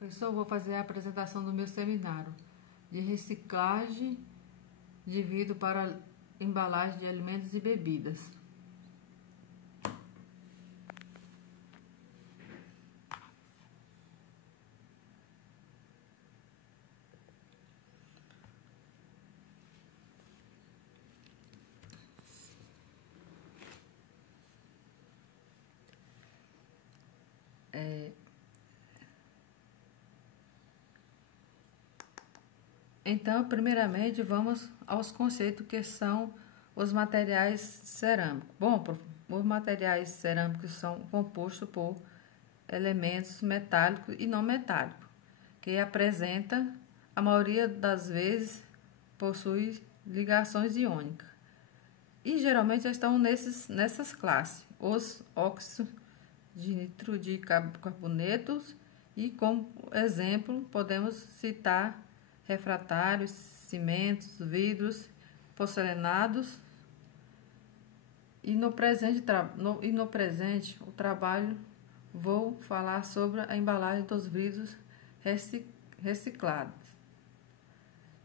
Professor, vou fazer a apresentação do meu seminário de reciclagem de vidro para embalagem de alimentos e bebidas. Então, primeiramente, vamos aos conceitos que são os materiais cerâmicos. Bom, os materiais cerâmicos são compostos por elementos metálicos e não metálicos, que apresenta, a maioria das vezes, possui ligações iônicas. E geralmente estão nessas classes, os óxidos de nitro de carbonetos, e como exemplo podemos citar refratários, cimentos, vidros, porcelanados. E no presente o trabalho vou falar sobre a embalagem dos vidros reciclados.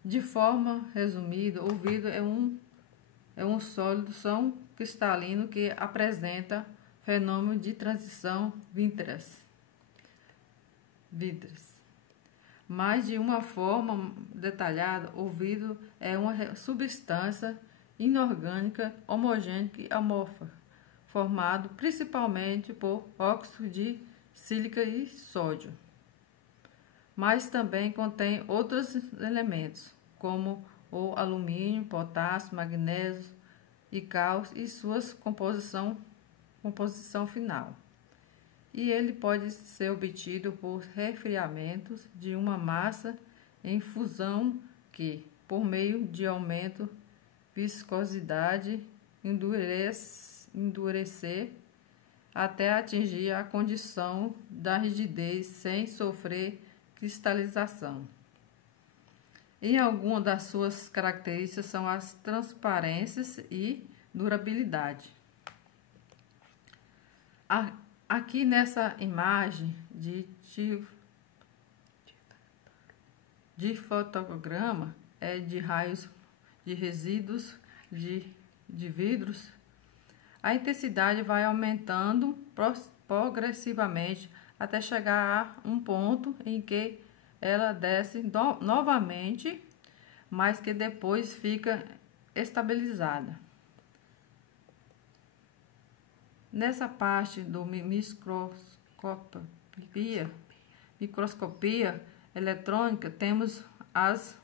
De forma resumida, o vidro é um sólido cristalino que apresenta fenômeno de transição vítreas. Mas de uma forma detalhada, o vidro é uma substância inorgânica homogênea e amorfa, formado principalmente por óxido de sílica e sódio, mas também contém outros elementos, como o alumínio, potássio, magnésio e cálcio e suas composição final. E ele pode ser obtido por resfriamento de uma massa em fusão que, por meio de aumento viscosidade, endurecer até atingir a condição da rigidez sem sofrer cristalização. Em algumas das suas características são as transparências e durabilidade. Aqui nessa imagem de fotograma de raios de resíduos de vidros, a intensidade vai aumentando progressivamente até chegar a um ponto em que ela desce novamente, mas que depois fica estabilizada. Nessa parte do microscopia eletrônica, temos as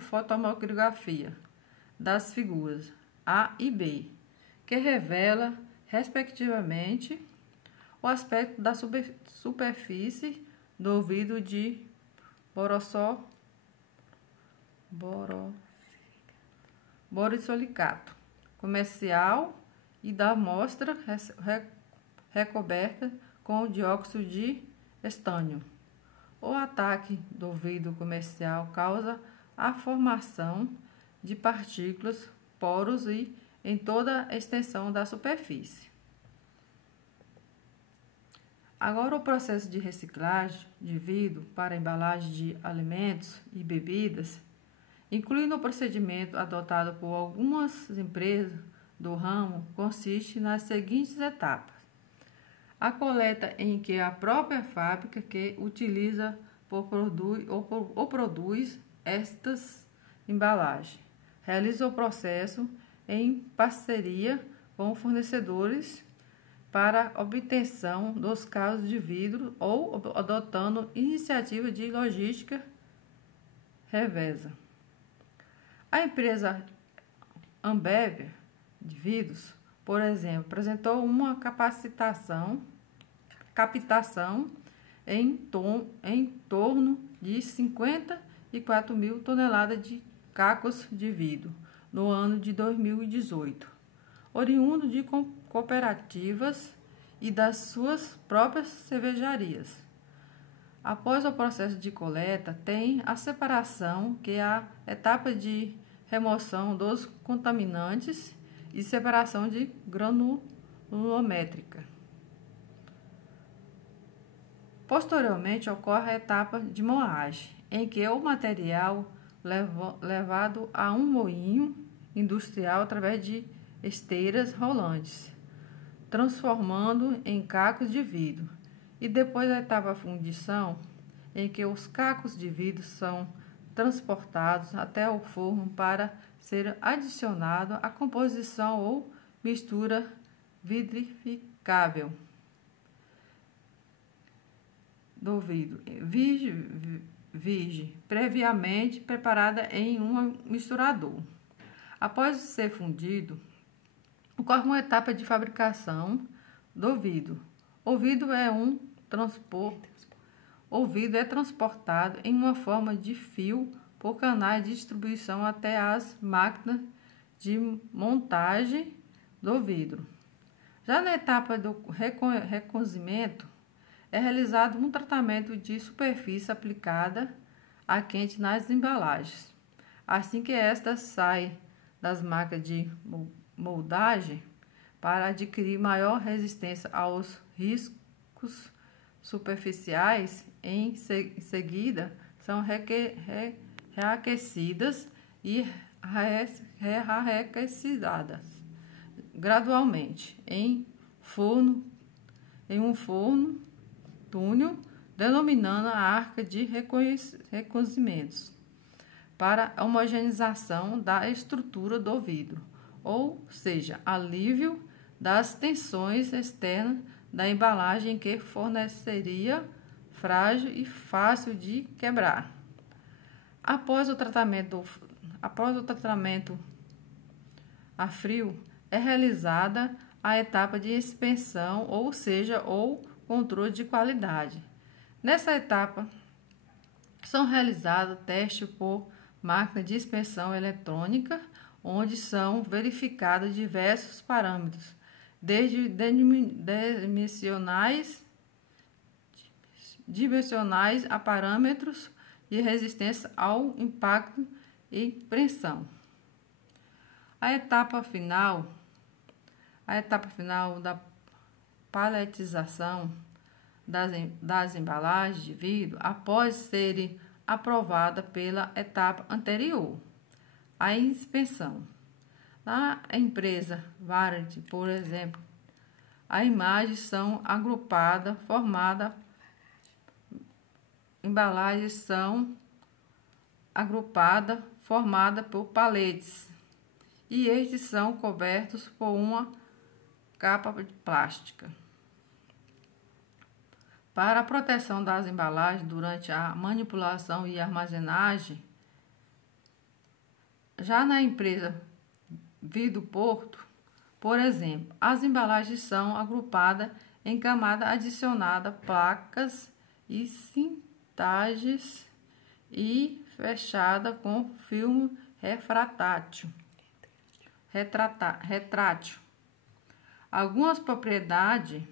fotomicrografia das figuras A e B, que revela, respectivamente, o aspecto da superfície do vidro de borosilicato comercial e da amostra recoberta com dióxido de estânio. O ataque do vidro comercial causa a formação de partículas, poros e em toda a extensão da superfície. Agora, o processo de reciclagem de vidro para embalagem de alimentos e bebidas, incluindo o procedimento adotado por algumas empresas do ramo, consiste nas seguintes etapas: a coleta, em que a própria fábrica que utiliza produz estas embalagens realiza o processo em parceria com fornecedores para obtenção dos casos de vidro ou adotando iniciativa de logística reversa. A empresa Ambev de vidros, por exemplo, apresentou uma captação em torno de 54 mil toneladas de cacos de vidro no ano de 2018, oriundo de cooperativas e das suas próprias cervejarias. Após o processo de coleta, tem a separação, que é a etapa de remoção dos contaminantes e separação de granulométrica. Posteriormente, ocorre a etapa de moagem, em que o material levado a um moinho industrial através de esteiras rolantes, transformando em cacos de vidro. E depois a etapa fundição, em que os cacos de vidro são transportados até o forno para ser adicionado à composição ou mistura vitrificável do vidro, virgem, previamente preparada em um misturador. Após ser fundido, ocorre uma etapa de fabricação do vidro. O vidro é transportado em uma forma de fio por canais de distribuição até as máquinas de montagem do vidro. Já na etapa do recozimento, é realizado um tratamento de superfície aplicada a quente nas embalagens. Assim que estas saem das máquinas de moldagem, para adquirir maior resistência aos riscos superficiais, em seguida são reaquecidas e reaquecidas gradualmente em um forno túnel, denominando a arca de recozimento, para a homogeneização da estrutura do vidro, ou seja, alívio das tensões externas da embalagem que forneceria frágil e fácil de quebrar. Após o tratamento a frio, é realizada a etapa de inspeção, ou seja, ou controle de qualidade. Nessa etapa, são realizados testes por máquina de inspeção eletrônica, onde são verificados diversos parâmetros, desde dimensionais a parâmetros de resistência ao impacto e pressão. A etapa final da paletização das embalagens de vidro, após serem aprovadas pela etapa anterior, a inspeção. Na empresa Varejo, por exemplo, as imagens são agrupadas, embalagens são agrupadas, formadas por paletes, e estes são cobertos por uma capa de plástica. Para a proteção das embalagens durante a manipulação e armazenagem, já na empresa Vidro Porto, por exemplo, as embalagens são agrupadas em camada adicionada, placas e cintagens e fechada com filme retrátil. Algumas propriedades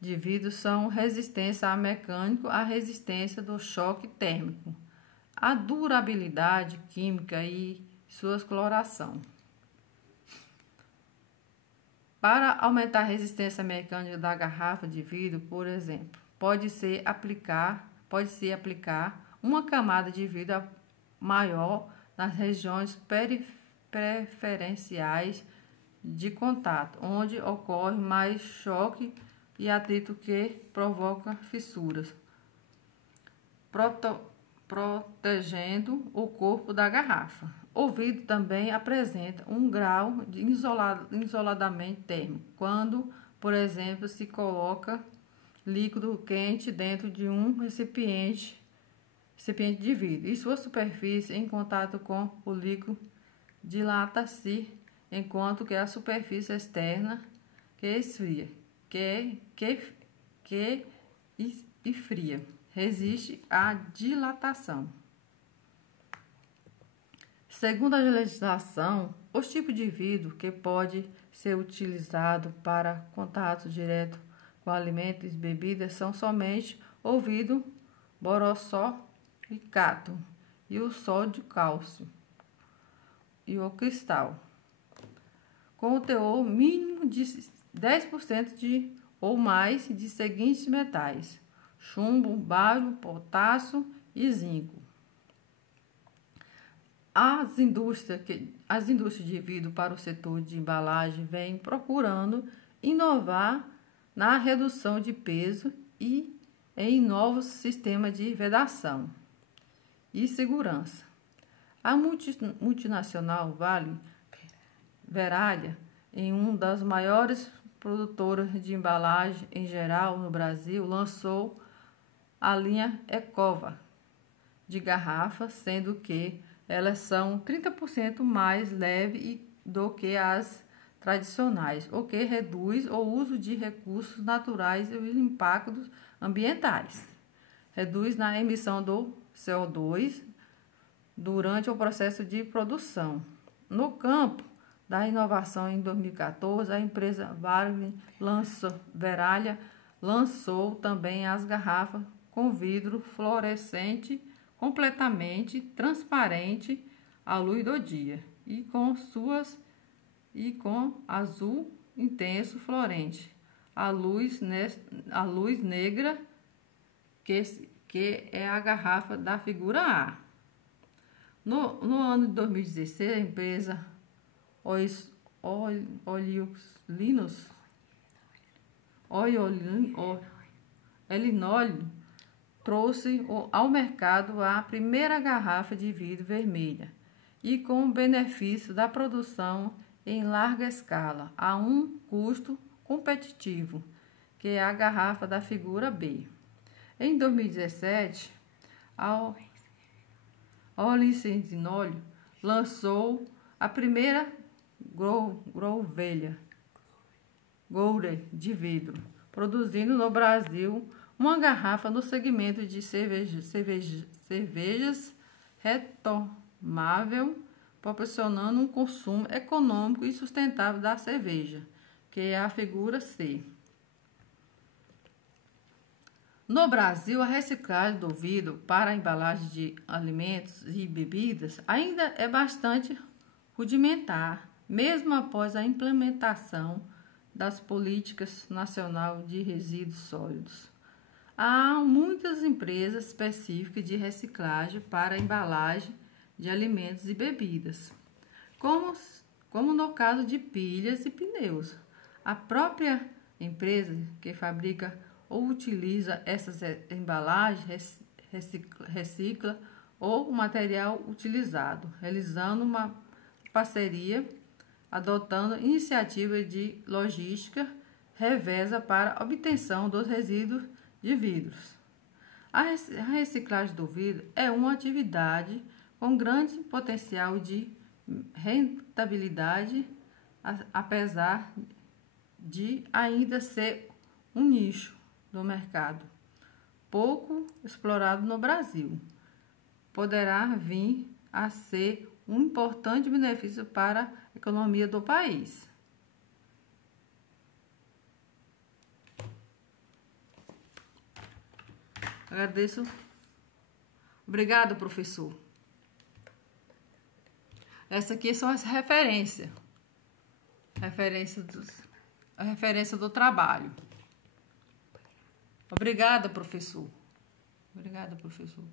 de vidro são resistência a mecânico, a resistência do choque térmico, a durabilidade química e sua coloração. Para aumentar a resistência mecânica da garrafa de vidro, por exemplo, pode-se aplicar uma camada de vidro maior nas regiões preferenciais de contato, onde ocorre mais choque e atrito que provoca fissuras, protegendo o corpo da garrafa. O vidro também apresenta um grau de isolamento térmico, quando, por exemplo, se coloca líquido quente dentro de um recipiente de vidro e sua superfície em contato com o líquido dilata-se, enquanto que a superfície externa que esfria, que esfria, resiste à dilatação. Segundo a legislação, os tipos de vidro que pode ser utilizado para contato direto com alimentos e bebidas são somente o vidro borosilicato e o sódio cálcio e o cristal, com o teor mínimo de 10% ou mais de seguintes metais: chumbo, bário, potássio e zinco. As indústrias de vidro para o setor de embalagem vêm procurando inovar na redução de peso e em novos sistemas de vedação e segurança. A multinacional Vale Verallia, em uma das maiores produtoras de embalagem em geral no Brasil, lançou a linha Ecova de garrafas, sendo que elas são 30% mais leves do que as tradicionais, o que reduz o uso de recursos naturais e os impactos ambientais. Reduz na emissão do CO2 durante o processo de produção. No campo da inovação, em 2014, a empresa Verallia lançou também as garrafas com vidro fluorescente completamente transparente à luz do dia e com azul intenso fluorescente, a luz negra que é a garrafa da figura A. No ano de 2016, a empresa Elinóleo trouxe ao mercado a primeira garrafa de vidro vermelha e com o benefício da produção em larga escala a um custo competitivo, que é a garrafa da figura B. Em 2017, a Elinóleo lançou a primeira groselha de vidro, produzindo no Brasil uma garrafa no segmento de cervejas retomável, proporcionando um consumo econômico e sustentável da cerveja, que é a figura C. No Brasil, a reciclagem do vidro para a embalagem de alimentos e bebidas ainda é bastante rudimentar, mesmo após a implementação das políticas nacionais de resíduos sólidos. Há muitas empresas específicas de reciclagem para a embalagem de alimentos e bebidas, como no caso de pilhas e pneus. A própria empresa que fabrica ou utiliza essas embalagens recicla o material utilizado, realizando uma parceria, adotando iniciativas de logística reversa para a obtenção dos resíduos de vidros. A reciclagem do vidro é uma atividade com grande potencial de rentabilidade, apesar de ainda ser um nicho do mercado pouco explorado no Brasil. Poderá vir a ser um importante benefício para a economia do país. Agradeço. Obrigado, professor. Essa aqui são as referências. A referência do trabalho. Obrigada, professor. Obrigada, professor.